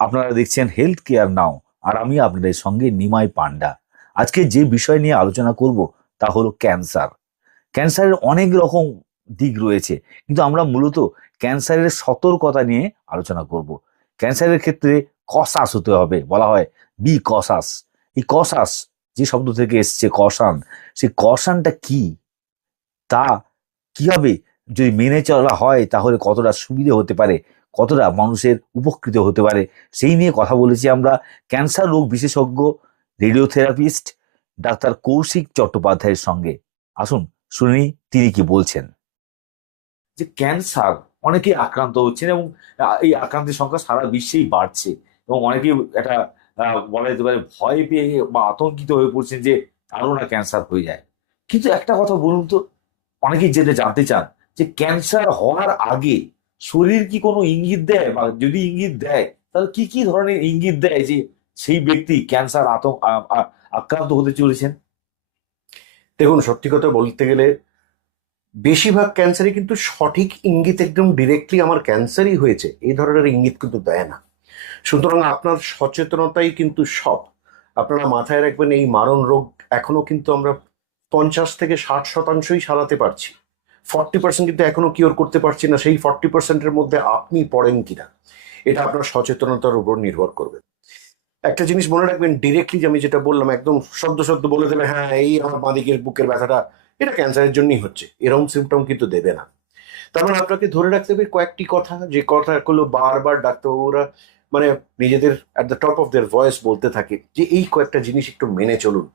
আপনারা দেখছেন health care নাও, আর আমি আপনাদের সঙ্গে নিমাই পান্ডা। আজকে যে বিষয় নিয়ে আলোচনা করব তা হলো ক্যান্সার। ক্যান্সারের অনেক রকম দিক রয়েছে, কিন্তু আমরা মূলত ক্যান্সারের সতর্কতা নিয়ে আলোচনা করব। ক্যান্সারের ক্ষেত্রে কসাস হতে হবে, বলা হয় বি কসাস। এই কসাস যে শব্দ থেকে এসছে কসান, সেই কসানটা কি, তা কিভাবে যদি মেনে চলা হয় তাহলে কতটা সুবিধে হতে পারে, কতটা মানুষের উপকৃত হতে পারে, সেই নিয়ে কথা বলেছি আমরা ক্যান্সার রোগ বিশেষজ্ঞ রেডিওথেরাপিস্ট ডাক্তার কৌশিক চট্টোপাধ্যায়ের সঙ্গে। আসুন শুনি তিনি কি বলছেন। যে ক্যান্সার অনেকেই আক্রান্ত হচ্ছেন, এবং এই আক্রান্তের সংখ্যা সারা বিশ্বেই বাড়ছে, এবং অনেকেই এটা বলা যেতে পারে ভয় পেয়ে বা আতঙ্কিত হয়ে পড়ছেন যে কারো না ক্যান্সার হয়ে যায়। কিন্তু একটা কথা বলুন তো, অনেকেই যেটা জানতে চান যে ক্যান্সার হওয়ার আগে শরীর কি কোনো ইঙ্গিত দেয়, বা যদি ইঙ্গিত দেয় তাহলে কি কি ধরনের ইঙ্গিত দেয় যে সেই ব্যক্তি ক্যান্সার আক্রান্ত হতে চলেছেন? দেখুন, সত্যি কথা বলতে গেলে বেশিরভাগ ক্যান্সারই কিন্তু সঠিক ইঙ্গিত একদম ডিরেক্টলি আমার ক্যান্সারই হয়েছে এই ধরনের ইঙ্গিত কিন্তু দেয় না। সুতরাং আপনার সচেতনতাই কিন্তু সব। আপনারা মাথায় রাখবেন, এই মারণ রোগ এখনো কিন্তু আমরা 50 থেকে 60% সারাতে পারছি। 40% কিন্তু এখনো কিওর করতে পারছি না। সেই 40%-এর মধ্যে আপনি পড়েন কিনা, এটা আপনার সচেতনতার উপর নির্ভর করবে। একটা জিনিস মনে রাখবেন, ডিরেক্টলি আমি যেটা বললাম একদম সদ্য সদ্য বলে দেবে হ্যাঁ এই আমার বাঁদিকের বুকের ব্যথাটা এটা ক্যান্সারের জন্যই হচ্ছে, এরকম সিমটম কিন্তু দেবে না। তার মানে আপনাকে ধরে রাখতে হবে কয়েকটি কথা, যে কথাগুলো বারবার ডাক্তারবাবুরা মানে নিজেদের at the top of their voice বলতে থাকে, যে এই কয়েকটা জিনিস একটু মেনে চলুন।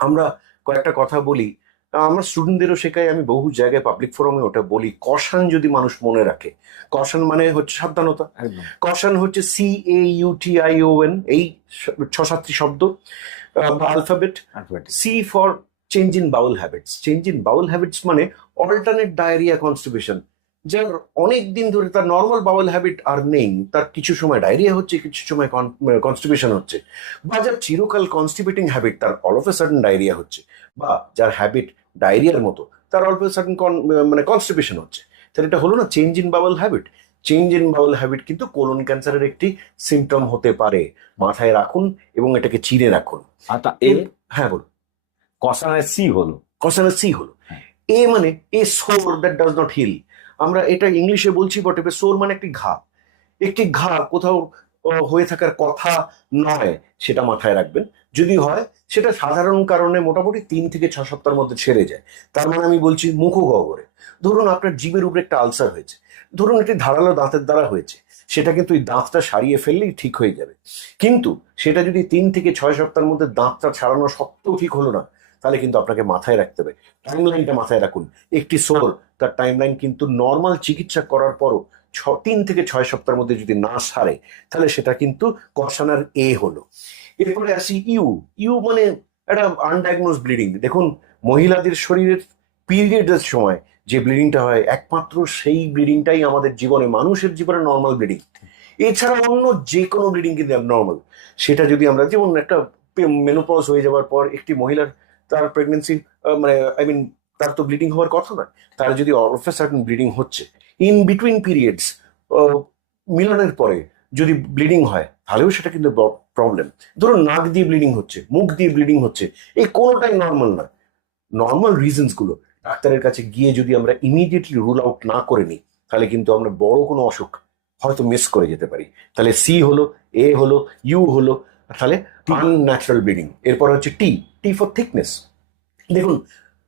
আমরা কয়েকটা কথা বলি, আমরা স্টুডেন্টদেরও শেখাই, আমি বহু জায়গায় পাবলিক ফোরামে ওটা বলি। কশান যদি মানুষ মনে রাখে, কশান মানে হচ্ছে সাবধানতা। একদম। কশান হচ্ছে CAUTION, এই 6-7টি শব্দ বা alphabet. C for change in bowel habits. Change in bowel habits মানে অল্টারনেট ডায়রিয়া, কনস্টিপেশন। যার অনেক দিন ধরে তার নর্মাল বাউল হ্যাবিট আর নেই, তার কিছু সময় ডায়রিয়া হচ্ছে, কিছু সময় কনস্টিপেশন হচ্ছে। বা যার চিরকাল কনস্টিপেটিং হ্যাবিট, তার all of a sudden diarrhoea হচ্ছে। বা যার হ্যাবিট ডায়রিয়ার মতো, তার অল অফ এ সাডেন মানে কনস্টিপেশন হচ্ছে। তাহলে এটা হলো না change in Baul habit. Change in Baul habit কিন্তু কোলন ক্যান্সারের একটি সিমটম হতে পারে। মাথায় রাখুন এবং এটাকে চিনে রাখুন। আর তা হ্যাঁ বলুন। কষানের সি হলো। কসানের সি হলো, হ্যাঁ। এ মানে এ সোর দ্যাট ডাজ নট হিল। আমরা এটা ইংলিশে বলছি বটে, সোর মানে একটি ঘা। একটি ঘা কোথাও হয়ে থাকার কথা নয়, সেটা মাথায় রাখবেন। যদি হয় সেটা সাধারণ কারণে মোটামুটি 3 থেকে 6 সপ্তাহের মধ্যে ছেড়ে যায়। তার মানে আমি বলছি মুখগহ্বরে। ধরুন আপনার জিভের উপরে একটা আলসার হয়েছে, ধরুন একটি ধারালো দাঁতের দ্বারা হয়েছে, সেটা কিন্তু ওই দাঁতটা সারিয়ে ফেললেই ঠিক হয়ে যাবে। কিন্তু সেটা যদি 3 থেকে 6 সপ্তাহের মধ্যে দাঁতটা ছাড়ানো সত্ত্বেও ঠিক হলো না, তাহলে কিন্তু আপনাকে মাথায় রাখতে হবে। টাইমলাইনটা মাথায় রাখুন। একটি সোর, তার টাইমলাইন কিন্তু নর্মাল চিকিৎসা করার পরও 3 থেকে 6 সপ্তাহের মধ্যে যদি না সারে, তাহলে সেটা কিন্তু কষানার এ হলো। এরপরে আসি ইউ। ইউ মানে একটা আনডায়াগনোজ ব্লিডিং। দেখুন, মহিলাদের শরীরের পিরিয়ডের সময় যে ব্লিডিংটা হয়, একমাত্র সেই ব্লিডিংটাই আমাদের জীবনে, মানুষের জীবনে নর্মাল ব্লিডিং। এছাড়া অন্য যে কোনো ব্লিডিং কিন্তু অ্যাবনর্মাল। সেটা যদি আমরা, যেমন একটা মেনোপজ হয়ে যাওয়ার পর একটি মহিলার, তার প্রেগনেন্সি মানে আই মিন তার তো ব্লিডিং হওয়ার কথা নয়, তার যদি all of a sudden bleeding হচ্ছে ইন বিটুইন পিরিয়ডস, মিলনের পরে যদি ব্লিডিং হয়, তাহলেও সেটা কিন্তু প্রবলেম। ধরুন নাক দিয়ে ব্লিডিং হচ্ছে, মুখ দিয়ে ব্লিডিং হচ্ছে, এই কোনোটাই নর্মাল না। নর্মাল রিজনস গুলো ডাক্তারের কাছে গিয়ে যদি আমরা ইমিডিয়েটলি রুল আউট না করে নিই, তাহলে কিন্তু আমরা বড় কোনো অসুখ হয়তো মিস করে যেতে পারি। তাহলে সি হলো, এ হলো, ইউ হলো, তাহলে আনন্যাচারাল ব্লিডিং। এরপর হচ্ছে টি। T for thickness. দেখুন,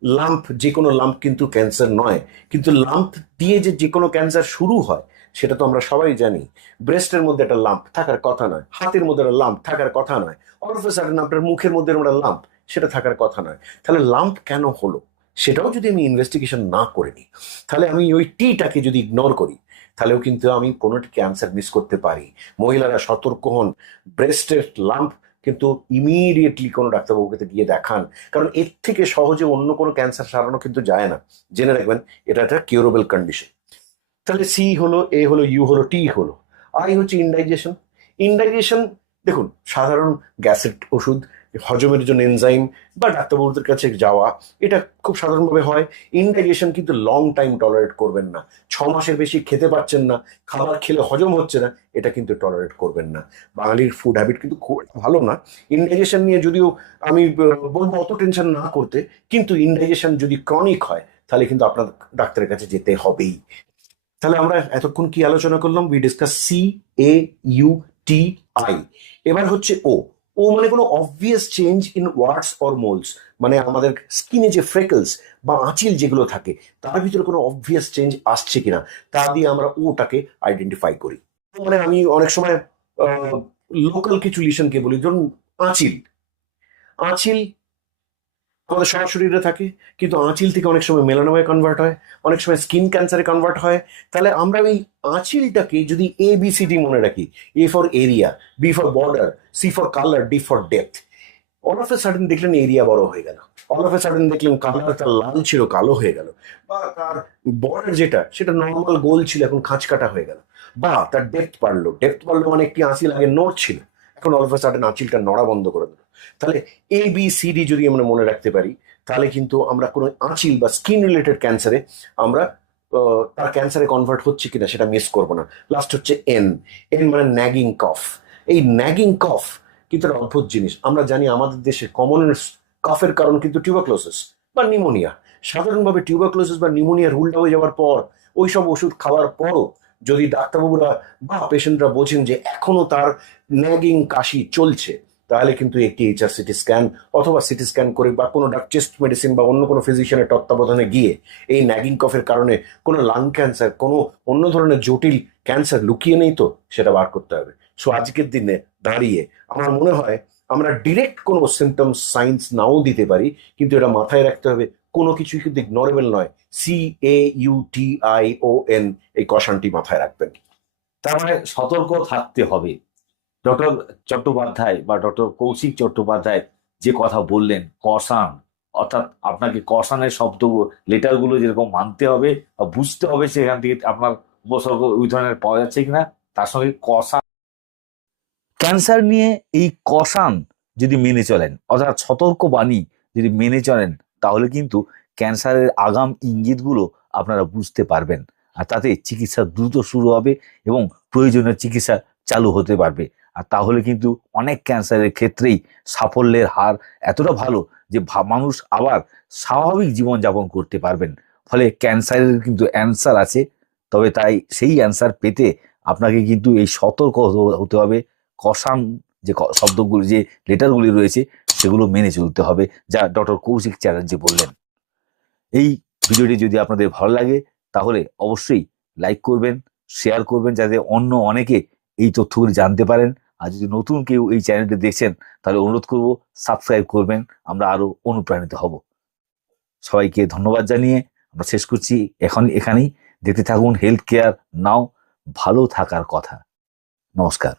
লাম্প, যে কোনো লাম্প কিন্তু ক্যান্সার নয়, কিন্তু লাম্প দিয়ে যে যে কোনো ক্যান্সার শুরু হয় সেটা তো আমরা সবাই জানি। ব্রেস্টের মধ্যে একটা লাম্প থাকার কথা নয়, হাতের মধ্যে একটা লাম্প থাকার কথা নয়, অল অফ এ সাডেন আপনার মুখের মধ্যে একটা লাম্প, সেটা থাকার কথা নয়। তাহলে লাম্প কেন হলো সেটাও যদি আমি ইনভেস্টিগেশন না করে নিই, তাহলে আমি ওই টিটাকে যদি ইগনোর করি, তাহলেও কিন্তু আমি কোনো ক্যান্সার মিস করতে পারি। মহিলারা সতর্ক হন, ব্রেস্টের লাম্প কিন্তু ইমিডিয়েটলি কোনো ডাক্তারবাবুকে গিয়ে দেখান, কারণ এর থেকে সহজে অন্য কোনো ক্যান্সার সারানো কিন্তু যায় না। জেনে রাখবেন, এটা একটা কিউরেবল কন্ডিশন। তাহলে সি হলো, এ হলো, ইউ হলো, টি হলো। আই হচ্ছে ইনডাইজেশন। ইনডাইজেশন, দেখুন, সাধারণ গ্যাসের ওষুধ হজমের জন্য এনজাইম বা ডাক্তারবাবুদের কাছে যাওয়া, এটা খুব সাধারণভাবে হয়। ইনডাইজেশন কিন্তু লং টাইম টলারেট করবেন না। 6 মাসের বেশি খেতে পারছেন না, খাবার খেলে হজম হচ্ছে না, এটা কিন্তু টলারেট করবেন না। বাঙালির ফুড হ্যাবিট কিন্তু খুব একটা ভালো না। ইনডাইজেশন নিয়ে যদিও আমি বলবো অত টেনশন না করতে, কিন্তু ইনডাইজেশন যদি ক্রনিক হয় তাহলে কিন্তু আপনার ডাক্তারের কাছে যেতে হবেই। তাহলে আমরা এতক্ষণ কি আলোচনা করলাম? We discuss CAUTI। এবার হচ্ছে ও। ও মানে কোনো obvious change in words or moles, মানে আমাদের স্কিনে যে ফ্রেকলস বা আঁচিল যেগুলো থাকে তার ভিতরে কোনো অবভিয়াস চেঞ্জ আসছে কিনা তা দিয়ে আমরা ওটাকে আইডেন্টিফাই করি। মানে আমি অনেক সময় লোকাল কিছু লিশনকে বলি, ধরুন আঁচিল। আঁচিল আমাদের সবার শরীরে থাকে, কিন্তু আঁচিল থেকে অনেক সময় মেলানোমায় কনভার্ট হয়, অনেক সময় স্কিন ক্যান্সারে কনভার্ট হয়। তাহলে আমরা এই আঁচিলটাকে যদি ABCD মনে রাখি, A for area, B for border, C for colour, D for depth, all of a sudden দেখলেন এরিয়া বড় হয়ে গেল, অল অফ এ সাডেন দেখলেন কালার তার লাল ছিল কালো হয়ে গেল, বা তার বর্ডার যেটা সেটা নর্মাল গোল ছিল এখন খাঁচ কাটা হয়ে গেল, বা তার ডেপথ বাড়লো মানে একটি আঁচিল আগে নড় ছিল, এখন অল অফ এ সাডেন আঁচিলটা নড়া বন্ধ করে দিল। তাহলে ABCD যদি আমরা মনে রাখতে পারি, তাহলে কিন্তু আমরা কোনো আঁচিল বা স্কিন রিলেটেড ক্যান্সারে আমরা তার ক্যান্সারে কনভার্ট হচ্ছে কিনা সেটা মিস করবো না। লাস্ট হচ্ছে এন মানে ন্যাগিং কফ। এই ন্যাগিং কফ কিন্তু একটা অদ্ভুত জিনিস। আমরা জানি আমাদের দেশে কমন কফের কারণ কিন্তু টিউবারক্লোসিস বা নিউমোনিয়া। সাধারণভাবে টিউবারক্লোসিস বা নিউমোনিয়ার উল্টা হয়ে যাওয়ার পর, ওই সব ওষুধ খাওয়ার পরও যদি ডাক্তারবাবুরা বা পেশেন্টরা বোঝেন যে এখনো তার ন্যাগিং কাশি চলছে, তাহলে কিন্তু একটি HRCT স্ক্যান অথবা সিটি স্ক্যান করে বা কোনো চেস্ট মেডিসিন বা অন্য কোনো ফিজিশিয়ানের তত্ত্বাবধানে গিয়ে এই ন্যাগিং কফের কারণে কোনো লাং ক্যান্সার, কোনো অন্য ধরনের জটিল ক্যান্সার লুকিয়ে নেই তো সেটা বার করতে হবে। সো আজকের দিনে দাঁড়িয়ে আমার মনে হয় আমরা ডিরেক্ট কোনো সিমটমস সাইন্স নাও দিতে পারি, কিন্তু এটা মাথায় রাখতে হবে কোনো কিছুই কিন্তু ইগনোরেবল নয়। CAUTION, এই কষানটি মাথায় রাখবেন। তার মানে সতর্ক থাকতে হবে। ডক্টর চট্টোপাধ্যায় বা ডক্টর কৌশিক চট্টোপাধ্যায় যে কথা বললেন, কষান, অর্থাৎ আপনাকে কষানের শব্দ লেটারগুলো যেরকম মানতে হবে বা বুঝতে হবে, সেখান থেকে আপনার উপসর্গ ওই ধরনের পাওয়া যাচ্ছে কিনা, তার সঙ্গে কষান। ক্যান্সার নিয়ে এই কষান যদি মেনে চলেন, অর্থাৎ সতর্ক বাণী যদি মেনে চলেন, তাহলে কিন্তু ক্যান্সারের আগাম ইঙ্গিতগুলো আপনারা বুঝতে পারবেন, আর তাতে চিকিৎসা দ্রুত শুরু হবে এবং প্রয়োজনীয় চিকিৎসা চালু হতে পারবে। আর তাহলে কিন্তু অনেক ক্যান্সারের ক্ষেত্রেই সাফল্যের হার এতটা ভালো যে মানুষ আবার স্বাভাবিক জীবনযাপন করতে পারবেন। ফলে ক্যান্সারের কিন্তু অ্যান্সার আছে, তবে তাই সেই অ্যান্সার পেতে আপনাকে কিন্তু এই সতর্ক হতে হবে। কষান যে শব্দগুলো, যে লেটারগুলি রয়েছে, সেগুলো মেনে চলতে হবে, যা ডক্টর কৌশিক চ্যাটার্জি বললেন। এই ভিডিওটি যদি আপনাদের ভালো লাগে তাহলে অবশ্যই লাইক করবেন, শেয়ার করবেন, যাতে অন্য অনেকে এই তথ্যগুলি জানতে পারেন। আর যদি নতুন কেউ এই চ্যানেলটি দেখছেন তাহলে অনুরোধ করব সাবস্ক্রাইব করবেন, আমরা আরো অনুপ্রাণিত হব। সবাইকে ধন্যবাদ জানিয়ে আমরা শেষ করছি এখানেই। দেখতে থাকুন হেলথ কেয়ার নাও, ভালো থাকার কথা। নমস্কার।